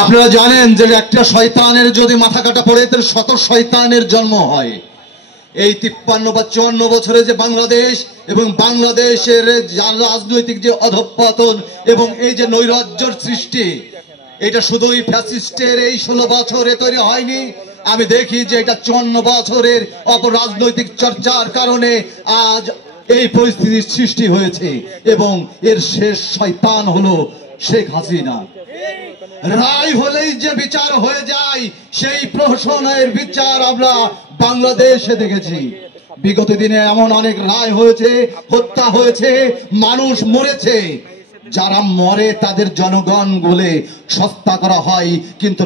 আপনারা জানেন যে একটা শয়তানের যদি মাথা কাটা পড়ে তার শত শয়তানের জন্ম হয়। এই 53 বা 54 বছরে যে বাংলাদেশ এবং বাংলাদেশের রাজনৈতিক যে অধঃপতন এবং এই যে নৈরাজ্যের সৃষ্টি, এটা শুধুই ফ্যাসিস্টের এই 16 বছরে তৈরি হয়নি। আমি দেখি যে এটা 54 বছরের অপরাজনৈতিক চর্চার কারণে আজ এই পরিস্থিতির সৃষ্টি হয়েছে এবং এর শেষ শয়তান হলো শেখ হাসিনা। রায় হলেই যে বিচার হয়ে যায় সেই প্রহসনের বিচার আমরা বাংলাদেশে দেখেছি। বিগত দিনে এমন অনেক রায় হয়েছে, হত্যা হয়েছে, মানুষ মরেছে। যারা মরে তাদের জনগণ বলে সস্তা করা হয়, কিন্তু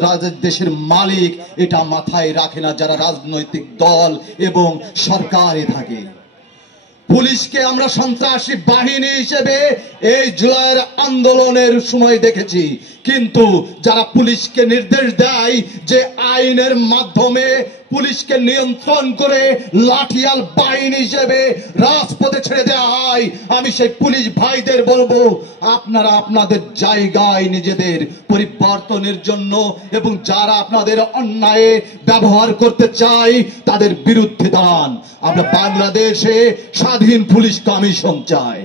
দেশের মালিক এটা মাথায় রাখে না যারা রাজনৈতিক দল এবং সরকারে থাকে। পুলিশকে আমরা সন্ত্রাসী বাহিনী হিসেবে এই জুলাইয়ের আন্দোলনের সময় দেখেছি, কিন্তু যারা পুলিশকে নির্দেশ দেয় যে আইনের মাধ্যমে পুলিশকে নিয়ন্ত্রণ করে লাঠিয়াল বাহিনী হিসেবে রাজপথে ছেড়ে দেওয়া হয়, আমি সেই পুলিশ ভাইদের বলবো আপনারা আপনাদের জায়গায় নিজেদের পরিবর্তনের জন্য এবং যারা আপনাদের অন্যায়ে ব্যবহার করতে চায় তাদের বিরুদ্ধে দাঁড়ান। আমরা বাংলাদেশে স্বাধীন পুলিশ কমিশন চাই।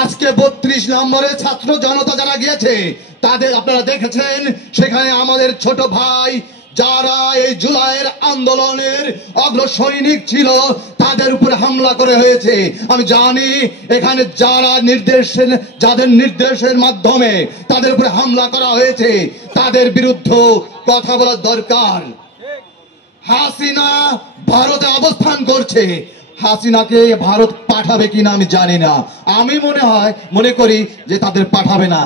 আজকে 32 নম্বরে ছাত্র জনতা যারা গিয়েছে তাদের আপনারা দেখেছেন, সেখানে আমাদের ছোট ভাই যারা এই জুলাইয়ের আন্দোলনের অগ্রসৈনিক ছিল তাদের উপরে হামলা করে হয়েছে। আমি জানি এখানে যাদের নির্দেশের মাধ্যমে তাদের উপরে হামলা করা হয়েছে তাদের বিরুদ্ধে কথা বলা দরকার। হাসিনা ভারতে অবস্থান করছে, হাসিনাকে ভারত পাঠাবে কিনা আমি জানি না। আমি মনে করি যে তাদের পাঠাবে না।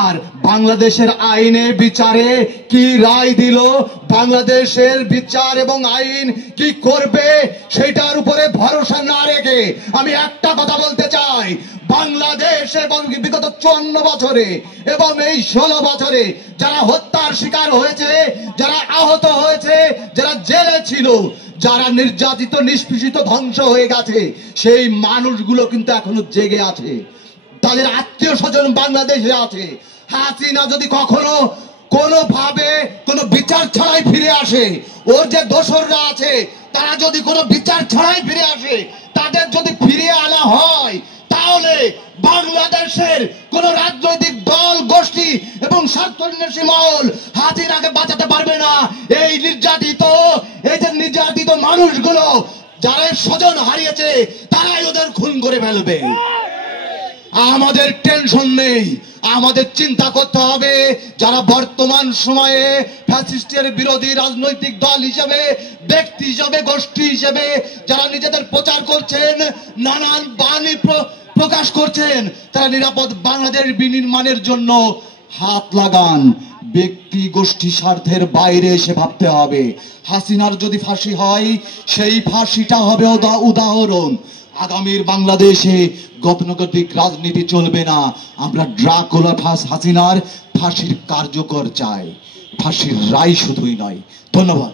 আর বাংলাদেশের আইনে বিচারে কি রায় দিল, বাংলাদেশের বিচার এবং আইন কি করবে সেটার উপরে ভরসা না রেখে আমি একটা কথা বলতে চাই, বাংলাদেশ এবং বিগত 54 বছরে এবং এই 16 বছরে যারা হত্যার শিকার হয়েছে, যারা আহত হয়েছে, যারা জেলে ছিল, যারা নির্যাতিত নিষ্পেষিত ধ্বংস হয়ে গেছে, সেই মানুষগুলো কিন্তু এখনো জেগে আছে, তাদের আত্মীয় স্বজন বাংলাদেশে আছে। হাসিনা যদি কখনো কোনোভাবে কোনো বিচার ছাড়াই ফিরে আসে, ওর যে দোসররা আছে তারা যদি কোনো বিচার ছাড়াই ফিরে আসে, তাদের যদি ফিরিয়ে আনা হয়, তাহলে বাংলাদেশের কোন রাজনৈতিক দল গোষ্ঠী এবং স্বার্থান্বেষী মহল হাসিনাকে বাঁচাতে পারবে না। এই যে নির্যাতিত মানুষগুলো যারা স্বজন হারিয়েছে তারাই ওদের খুন করে ফেলবে। আমাদের টেনশন নেই, আমাদের চিন্তা করতে হবে যারা বর্তমান সময়ে ফ্যাসিস্টের বিরোধী রাজনৈতিক দল হিসেবে, ব্যক্তি হিসেবে, গোষ্ঠী হিসেবে যারা নিজেদের প্রচার করছেন, নানান বাণী প্রকাশ করছেন, তারা নিরাপদ বাংলাদেশ বিনির্মাণের জন্য হাত লাগান। ব্যক্তি গোষ্ঠী স্বার্থের বাইরে এসে ভাবতে হবে। হাসিনার যদি ফাঁসি হয় সেই ফাঁসিটা হবে উদাহরণ। আগামীর বাংলাদেশে গতানুগতিক রাজনীতি চলবে না। আমরা ড্রাকুলা হাসিনার ফাঁসির কার্যকর চাই, ফাঁসির রায় শুধুই নয়। ধন্যবাদ।